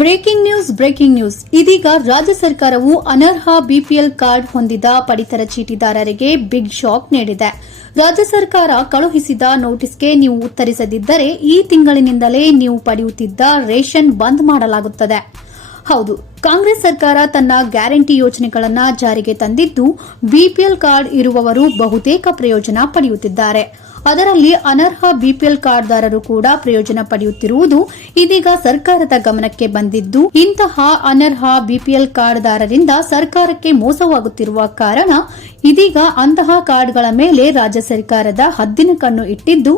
Breaking news ಇದೀಗ ರಾಜ್ಯ ಸರ್ಕಾರವು ಅನರ್ಹ ಬಿಪಿಎಲ್ ಕಾರ್ಡ್ ಹೊಂದಿದ ಪಡಿತರ ಚೀಟಿದಾರರಿಗೆ ಬಿಗ್ ಶಾಕ್ ನೀಡಿದೆ. ರಾಜ್ಯ ಸರ್ಕಾರ ಕಳುಹಿಸಿದ ನೋಟಿಸ್ಗೆ ನೀವು ಉತ್ತರಿಸದಿದ್ದರೆ ಈ ತಿಂಗಳಿನಿಂದಲೇ ನೀವು ಪಡೆಯುತ್ತಿದ್ದ ರೇಷನ್ ಬಂದ್ ಮಾಡಲಾಗುತ್ತದೆ. ಹೌದು, ಕಾಂಗ್ರೆಸ್ ಸರ್ಕಾರ ತನ್ನ ಗ್ಯಾರಂಟಿ ಯೋಜನೆಗಳನ್ನು ಜಾರಿಗೆ ತಂದಿದ್ದು ಬಿಪಿಎಲ್ ಕಾರ್ಡ್ ಇರುವವರು ಬಹುತೇಕ ಪ್ರಯೋಜನ ಪಡೆಯುತ್ತಿದ್ದಾರೆ. ಅದರಲ್ಲಿ ಅನರ್ಹ ಬಿಪಿಎಲ್ ಕಾರ್ಡ್ದಾರರು ಕೂಡ ಪ್ರಯೋಜನ ಪಡೆಯುತ್ತಿರುವುದು ಇದೀಗ ಸರ್ಕಾರದ ಗಮನಕ್ಕೆ ಬಂದಿದ್ದು, ಇಂತಹ ಅನರ್ಹ ಬಿಪಿಎಲ್ ಕಾರ್ಡ್ದಾರರಿಂದ ಸರ್ಕಾರಕ್ಕೆ ಮೋಸವಾಗುತ್ತಿರುವ ಕಾರಣ ಇದೀಗ ಅಂತಹ ಕಾರ್ಡ್ಗಳ ಮೇಲೆ ರಾಜ್ಯ ಸರ್ಕಾರದ ಹದ್ದಿನ ಕಣ್ಣು ಇಟ್ಟಿದ್ದು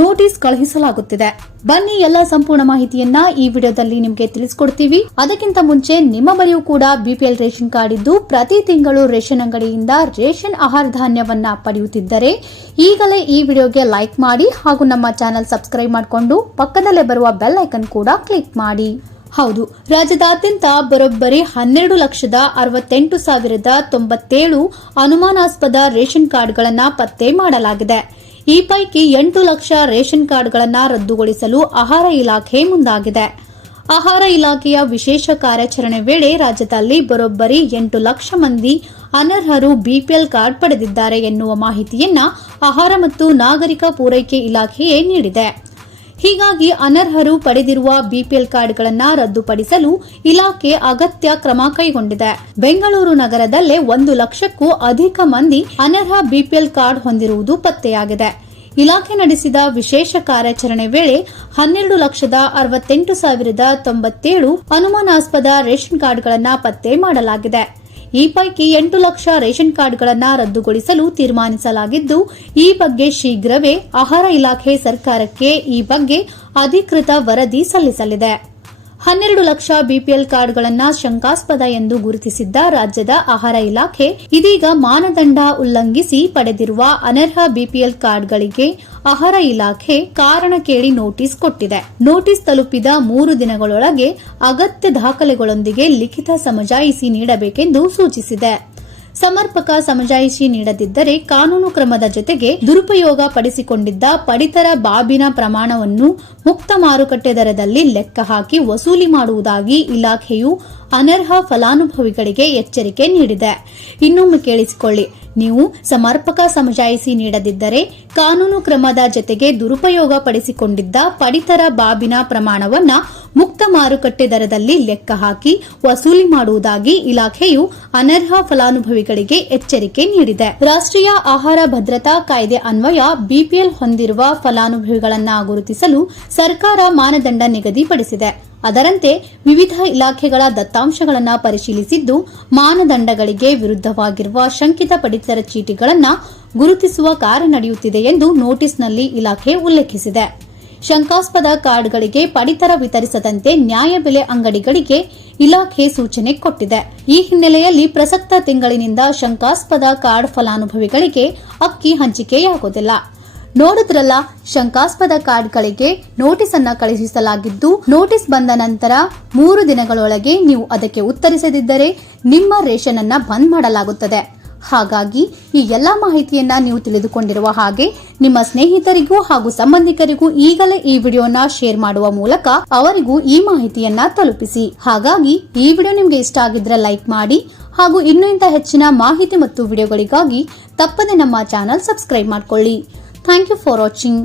ನೋಟಿಸ್ ಕಳುಹಿಸಲಾಗುತ್ತಿದೆ. ಬನ್ನಿ ಎಲ್ಲ ಸಂಪೂರ್ಣ ಮಾಹಿತಿಯನ್ನ ಈ ವಿಡಿಯೋದಲ್ಲಿ ನಿಮಗೆ ತಿಳಿಸಿಕೊಡ್ತೀವಿ. ಅದಕ್ಕಿಂತ ಮುಂಚೆ ನಿಮ್ಮ ಬಳಿಯೂ ಕೂಡ ಬಿಪಿಎಲ್ ರೇಷನ್ ಕಾರ್ಡ್ ಇದ್ದು ಪ್ರತಿ ತಿಂಗಳು ರೇಷನ್ ಅಂಗಡಿಯಿಂದ ರೇಷನ್ ಆಹಾರ ಧಾನ್ಯವನ್ನ ಪಡೆಯುತ್ತಿದ್ದರೆ ಈಗಲೇ ಈ ವಿಡಿಯೋಗೆ ಲೈಕ್ ಮಾಡಿ ಹಾಗೂ ನಮ್ಮ ಚಾನೆಲ್ ಸಬ್ಸ್ಕ್ರೈಬ್ ಮಾಡಿಕೊಂಡು ಪಕ್ಕದಲ್ಲೇ ಬರುವ ಬೆಲ್ ಐಕನ್ ಕೂಡ ಕ್ಲಿಕ್ ಮಾಡಿ. ಹೌದು, ರಾಜ್ಯದಾದ್ಯಂತ ಬರೋಬ್ಬರಿ 12,68,097 ಅನುಮಾನಾಸ್ಪದ ರೇಷನ್ ಕಾರ್ಡ್ಗಳನ್ನು ಪತ್ತೆ ಮಾಡಲಾಗಿದೆ. ಈ ಪೈಕಿ 8 ಲಕ್ಷ ರೇಷನ್ ಕಾರ್ಡ್ಗಳನ್ನು ರದ್ದುಗೊಳಿಸಲು ಆಹಾರ ಇಲಾಖೆ ಮುಂದಾಗಿದೆ. ಆಹಾರ ಇಲಾಖೆಯ ವಿಶೇಷ ಕಾರ್ಯಾಚರಣೆ ವೇಳೆ ರಾಜ್ಯದಲ್ಲಿ ಬರೋಬ್ಬರಿ 8 ಲಕ್ಷ ಮಂದಿ ಅನರ್ಹರು ಬಿಪಿಎಲ್ ಕಾರ್ಡ್ ಪಡೆದಿದ್ದಾರೆ ಎನ್ನುವ ಮಾಹಿತಿಯನ್ನ ಆಹಾರ ಮತ್ತು ನಾಗರಿಕ ಪೂರೈಕೆ ಇಲಾಖೆಯೇ ನೀಡಿದೆ. ಹೀಗಾಗಿ ಅನರ್ಹರು ಪಡೆದಿರುವ ಬಿಪಿಎಲ್ ಕಾರ್ಡ್ಗಳನ್ನು ರದ್ದುಪಡಿಸಲು ಇಲಾಖೆ ಅಗತ್ಯ ಕ್ರಮ ಕೈಗೊಂಡಿದೆ. ಬೆಂಗಳೂರು ನಗರದಲ್ಲೇ 1 ಲಕ್ಷಕ್ಕೂ ಅಧಿಕ ಮಂದಿ ಅನರ್ಹ ಬಿಪಿಎಲ್ ಕಾರ್ಡ್ ಹೊಂದಿರುವುದು ಪತ್ತೆಯಾಗಿದೆ. ಇಲಾಖೆ ನಡೆಸಿದ ವಿಶೇಷ ಕಾರ್ಯಾಚರಣೆ ವೇಳೆ 12,68,097 ಅನುಮಾನಾಸ್ಪದ ರೇಷನ್ ಕಾರ್ಡ್ಗಳನ್ನು ಪತ್ತೆ ಮಾಡಲಾಗಿದೆ. ಈ ಪೈಕಿ 8 ಲಕ್ಷ ರೇಷನ್ ಕಾರ್ಡ್ಗಳನ್ನು ರದ್ದುಗೊಳಿಸಲು ತೀರ್ಮಾನಿಸಲಾಗಿದ್ದು, ಈ ಬಗ್ಗೆ ಶೀಘ್ರವೇ ಆಹಾರ ಇಲಾಖೆ ಸರ್ಕಾರಕ್ಕೆ ಈ ಬಗ್ಗೆ ಅಧಿಕೃತ ವರದಿ ಸಲ್ಲಿಸಲಿದೆ. 12 ಲಕ್ಷ ಬಿಪಿಎಲ್ ಕಾರ್ಡ್ಗಳನ್ನು ಶಂಕಾಸ್ಪದ ಎಂದು ಗುರುತಿಸಿದ್ದ ರಾಜ್ಯದ ಆಹಾರ ಇಲಾಖೆ ಇದೀಗ ಮಾನದಂಡ ಉಲ್ಲಂಘಿಸಿ ಪಡೆದಿರುವ ಅನರ್ಹ ಬಿಪಿಎಲ್ ಕಾರ್ಡ್ಗಳಿಗೆ ಆಹಾರ ಇಲಾಖೆ ಕಾರಣ ಕೇಳಿ ನೋಟಿಸ್ ಕೊಟ್ಟಿದೆ. ನೋಟಿಸ್ ತಲುಪಿದ 3 ದಿನಗಳೊಳಗೆ ಅಗತ್ಯ ದಾಖಲೆಗಳೊಂದಿಗೆ ಲಿಖಿತ ಸಮಜಾಯಿಷಿ ನೀಡಬೇಕೆಂದು ಸೂಚಿಸಿದೆ. ಸಮರ್ಪಕ ಸಮಜಾಯಿಷಿ ನೀಡದಿದ್ದರೆ ಕಾನೂನು ಕ್ರಮದ ಜೊತೆಗೆ ದುರುಪಯೋಗ ಪಡಿಸಿಕೊಂಡಿದ್ದ ಪಡಿತರ ಬಾಬಿನ ಪ್ರಮಾಣವನ್ನು ಮುಕ್ತ ಮಾರುಕಟ್ಟೆ ದರದಲ್ಲಿ ಲೆಕ್ಕ ಹಾಕಿ ವಸೂಲಿ ಮಾಡುವುದಾಗಿ ಇಲಾಖೆಯು ಅನರ್ಹ ಫಲಾನುಭವಿಗಳಿಗೆ ಎಚ್ಚರಿಕೆ ನೀಡಿದೆ. ಇನ್ನೊಮ್ಮೆ ಕೇಳಿಸಿಕೊಳ್ಳಿ, ನೀವು ಸಮರ್ಪಕ ಸಮಜಾಯಿಷಿ ನೀಡದಿದ್ದರೆ ಕಾನೂನು ಕ್ರಮದ ಜೊತೆಗೆ ದುರುಪಯೋಗ ಪಡಿಸಿಕೊಂಡಿದ್ದ ಪಡಿತರ ಬಾಬಿನ ಪ್ರಮಾಣವನ್ನು ಮುಕ್ತ ಮಾರುಕಟ್ಟೆ ದರದಲ್ಲಿ ಲೆಕ್ಕ ಹಾಕಿ ವಸೂಲಿ ಮಾಡುವುದಾಗಿ ಇಲಾಖೆಯು ಅನರ್ಹ ಫಲಾನುಭವಿಗಳಿಗೆ ಎಚ್ಚರಿಕೆ ನೀಡಿದೆ. ರಾಷ್ಟ್ರೀಯ ಆಹಾರ ಭದ್ರತಾ ಕಾಯ್ದೆ ಅನ್ವಯ ಬಿಪಿಎಲ್ ಹೊಂದಿರುವ ಫಲಾನುಭವಿಗಳನ್ನು ಗುರುತಿಸಲು ಸರ್ಕಾರ ಮಾನದಂಡ ನಿಗದಿಪಡಿಸಿದೆ. ಅದರಂತೆ ವಿವಿಧ ಇಲಾಖೆಗಳ ದತ್ತಾಂಶಗಳನ್ನು ಪರಿಶೀಲಿಸಿದ್ದು, ಮಾನದಂಡಗಳಿಗೆ ವಿರುದ್ಧವಾಗಿರುವ ಶಂಕಿತ ಪಡಿತರ ಚೀಟಿಗಳನ್ನು ಗುರುತಿಸುವ ಕಾರ್ಯ ನಡೆಯುತ್ತಿದೆ ಎಂದು ನೋಟಿಸ್ನಲ್ಲಿ ಇಲಾಖೆ ಉಲ್ಲೇಖಿಸಿದೆ. ಶಂಕಾಸ್ಪದ ಕಾರ್ಡ್ಗಳಿಗೆ ಪಡಿತರ ವಿತರಿಸದಂತೆ ನ್ಯಾಯಬೆಲೆ ಅಂಗಡಿಗಳಿಗೆ ಇಲಾಖೆ ಸೂಚನೆ ಕೊಟ್ಟಿದೆ. ಈ ಹಿನ್ನೆಲೆಯಲ್ಲಿ ಪ್ರಸಕ್ತ ತಿಂಗಳಿನಿಂದ ಶಂಕಾಸ್ಪದ ಕಾರ್ಡ್ ಫಲಾನುಭವಿಗಳಿಗೆ ಅಕ್ಕಿ ಹಂಚಿಕೆಯಾಗುವುದಿಲ್ಲ. ನೋಡಿದ್ರಲ್ಲ, ಶಂಕಾಸ್ಪದ ಕಾರ್ಡ್ಗಳಿಗೆ ನೋಟಿಸ್ ಅನ್ನು ಕಳುಹಿಸಲಾಗಿದ್ದು, ನೋಟಿಸ್ ಬಂದ ನಂತರ 3 ದಿನಗಳೊಳಗೆ ನೀವು ಅದಕ್ಕೆ ಉತ್ತರಿಸದಿದ್ದರೆ ನಿಮ್ಮ ರೇಷನ್ ಅನ್ನು ಬಂದ್ ಮಾಡಲಾಗುತ್ತದೆ. ಹಾಗಾಗಿ ಈ ಎಲ್ಲಾ ಮಾಹಿತಿಯನ್ನ ನೀವು ತಿಳಿದುಕೊಂಡಿರುವ ಹಾಗೆ ನಿಮ್ಮ ಸ್ನೇಹಿತರಿಗೂ ಹಾಗೂ ಸಂಬಂಧಿಕರಿಗೂ ಈಗಲೇ ಈ ವಿಡಿಯೋನ ಶೇರ್ ಮಾಡುವ ಮೂಲಕ ಅವರಿಗೂ ಈ ಮಾಹಿತಿಯನ್ನ ತಲುಪಿಸಿ. ಹಾಗಾಗಿ ಈ ವಿಡಿಯೋ ನಿಮಗೆ ಇಷ್ಟ ಆಗಿದ್ರೆ ಲೈಕ್ ಮಾಡಿ ಹಾಗೂ ಇನ್ನೂ ಇಂಥ ಹೆಚ್ಚಿನ ಮಾಹಿತಿ ಮತ್ತು ವಿಡಿಯೋಗಳಿಗಾಗಿ ತಪ್ಪದೆ ನಮ್ಮ ಚಾನೆಲ್ ಸಬ್ಸ್ಕ್ರೈಬ್ ಮಾಡಿಕೊಳ್ಳಿ. Thank you for watching.